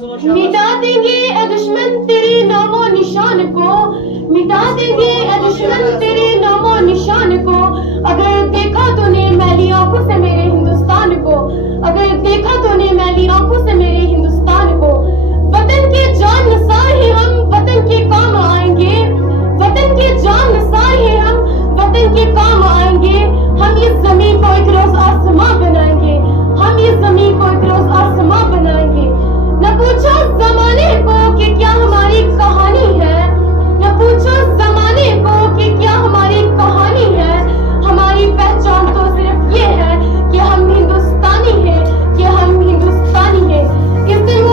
मिटा देंगे ए दुश्मन तेरे नामो निशान को, मिटा देंगे ए दुश्मन तेरे नामो निशान को। अगर देखा तूने मैली आंखों से मेरे हिंदुस्तान को, अगर देखा तूने मैली आंखों से मेरे हिंदुस्तान को। वतन के जान निसार हैं हम, वतन के काम आएंगे, वतन के जान निसार हैं हम, वतन के काम आएंगे। हम इस जमीन को एक रोज आसमां बनाएंगे, हम इस जमीन को एक रोज आसमां बनाएंगे। न पूछो जमाने को कि क्या हमारी कहानी है, न पूछो जमाने को कि क्या हमारी कहानी है। हमारी पहचान तो सिर्फ ये है कि हम हिंदुस्तानी हैं, कि हम हिंदुस्तानी हैं। इस दिन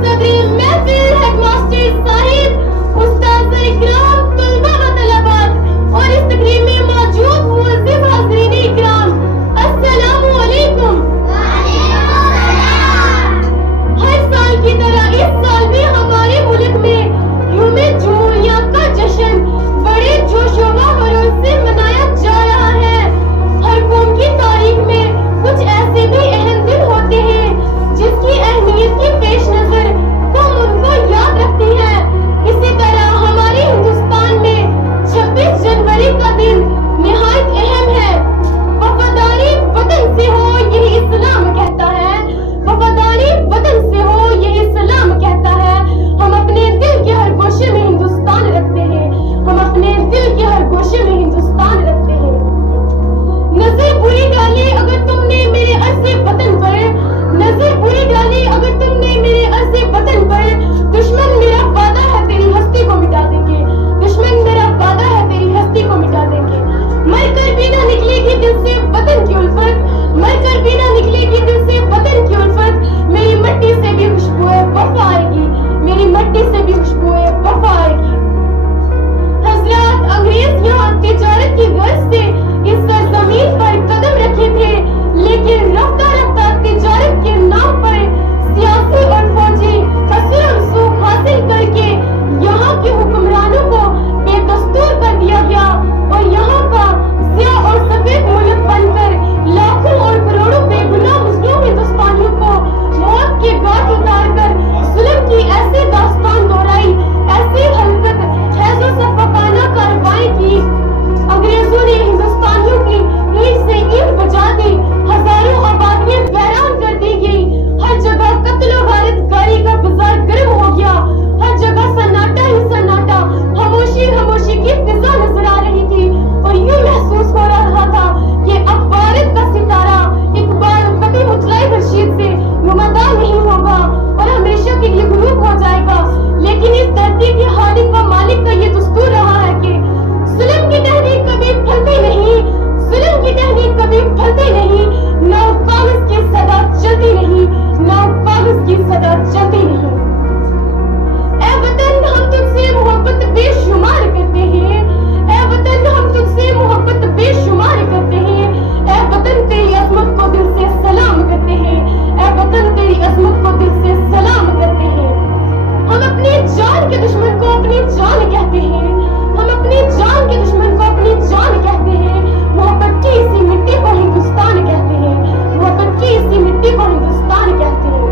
सदरी महफिल हेडमास्टर साहिब, उस्ताद इकराम, तुलबा व तलबात और इस तकरीब में मौजूद मुअज़्ज़िज़ हाज़रीन इकराम, अस्सलामु अलैकुम। हर साल की तरह इस साल भी हमारे मुल्क में यौम-ए जमहूरिया का जश्न बड़े जोश व खरोश से मनाया जा रहा है। हर कौम की तारीख में कुछ ऐसे भी अहम दिन होते हैं जिसकी अहमियत की पेश नजर कौम उनको याद रखती है। इसी तरह हमारे हिंदुस्तान में 26 जनवरी का दिन निहायत अहम है। वफादारी वतन से हो यही इस्लाम कहता है, वफादारी वतन से हो यही इस्लाम कहता है। हम अपने दिल के हर गोशे में हिंदुस्तान रखते हैं, हम अपने दिल के हर गोशे में हिंदुस्तान रखते हैं। नजर बुरी डाली अगर तुमने मेरे अर्ज़े वतन पर, नजर बुरी डाली अगर तुमने मेरे अर्ज़े वतन पर। दुश्मन मेरा वादा है तेरी हस्ती को मिटा देंगे, दुश्मन मेरा वादा है तेरी हस्ती को मिटा देंगे। मर कर भी ना निकलेगी दिल से वतन की उल्फत, मर कर भी ना निकलेगी दिल से वतन की उल्फत। मेरी मट्टी से भी खुशबुए वफा आएगी, मेरी मट्टी से भी खुशबुए वफा आएगी। हजरत अंग्रेज यहाँ तिजारत की गर्ज से इस सरजमीन पर कदम रखे थे, लेकिन रफ्ता रफ्ता तिजारत के नाम पर सियासी और फौजी हसूल रसूख हासिल करके यहाँ के हुक्मरानों को बेदस्तूर कर दिया गया और यहाँ का सिया और सफेद मुल्क बनकर लाखों और करोड़ों बेगुनाह मुस्लिम हिंदुस्तानियों को मौत के घाट उतारकर जुल्म की ऐसी दास्तान दोहराई, ऐसी हलकत हैज़ो सफाकाना कार्रवाई की। अंग्रेजों ने हिंदुस्तानियों की ईंट से ईंट बजा दी, हजारों आबादियां वीरान कर दी गई। हर जगह कत्ल और गारी का बाजार गर्म हो गया, हर जगह सन्नाटा ही सन्नाटा, खामोशी खामोशी की फिजा नजर आ रही थी और यूं महसूस हो रहा था कि अब भारत का सितारा इकबाल फतेह मुतलई रशीद से नुमादा नहीं होगा और हमेशा के लिए गुरूब हो जाएगा। लेकिन इस धरती के खालिक व मालिक का ये दस्तूर रहा है कि जुल्म की तहरीक कभी फलती नहीं, जुल्म की तहरीक कभी फलती नहीं। ना कागज की सदा चलती नहीं, ना कागज की सदा चलती नहीं। ऐ वतन हम तुझसे मोहब्बत बेशुमार करते हैं, ऐ वतन हम तुझसे मोहब्बत बेशुमार करते हैं। ऐ वतन तेरी अजमत को दिल से सलाम करते हैं, ऐ वतन तेरी अजमत को दिल से सलाम करते हैं। हम अपनी जान के दुश्मन को अपनी जान कहते हैं, हम अपनी जान के दुश्मन को अपनी जान कहते हैं। मोहब्बत की इसी मिट्टी को हिंदुस्तान कहते हैं, मोहब्बत की इसी मिट्टी को हिंदुस्तान कहते हैं।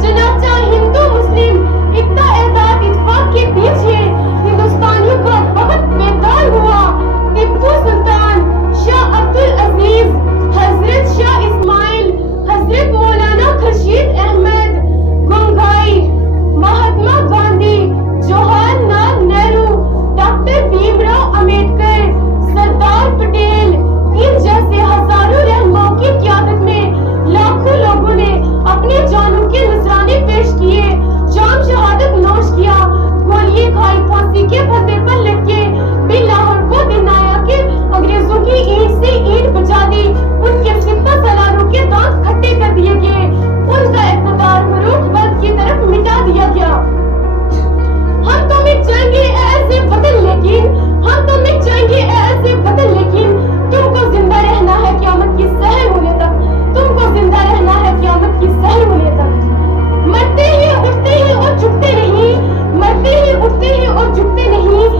चनाचा हिंदू मुस्लिम इतना एहतियात इत्तेफाक के बीच है हिंदुस्तानियों का वक्त बेदार हुआ। टिप्पू सुल्तान, शाह अब्दुल अजीज, हजरत शाह इस्माइल, हजरत मौलाना खर्शीद अहमद गंगाई, महात्मा गांधी, जवाहरलाल नेहरू, डॉक्टर भीमराव अंबेडकर, सरदार पटेल, इन जैसे हजारों रहनुमाओं की क़यादत में लाखों लोगों ने अपने जानों के नजराने पेश किए, जाम शहादत नोश किया, गोलियां खाई, फांसी के फंदे पर लटके, बिन लाहौर को दिनाया कि अंग्रेजों की ईंट से ईंट बजा दी, उनके सिपा सलारों के दांत खट्टे कर दिए गए, उनका इक़्तिदार मरूख वर्ग की तरफ मिटा दिया गया। हम तो मिट जाएंगे ऐसे वतन, लेकिन हम तो मिट जाएंगे ऐसे वतन, लेकिन तुमको जिंदा रहना है क़यामत की सहर होने तक, तुमको जिंदा रहना है क़यामत की सहर होने तक। मरते ही उठते ही और झुकते नहीं, मरते ही उठते ही और झुकते नहीं।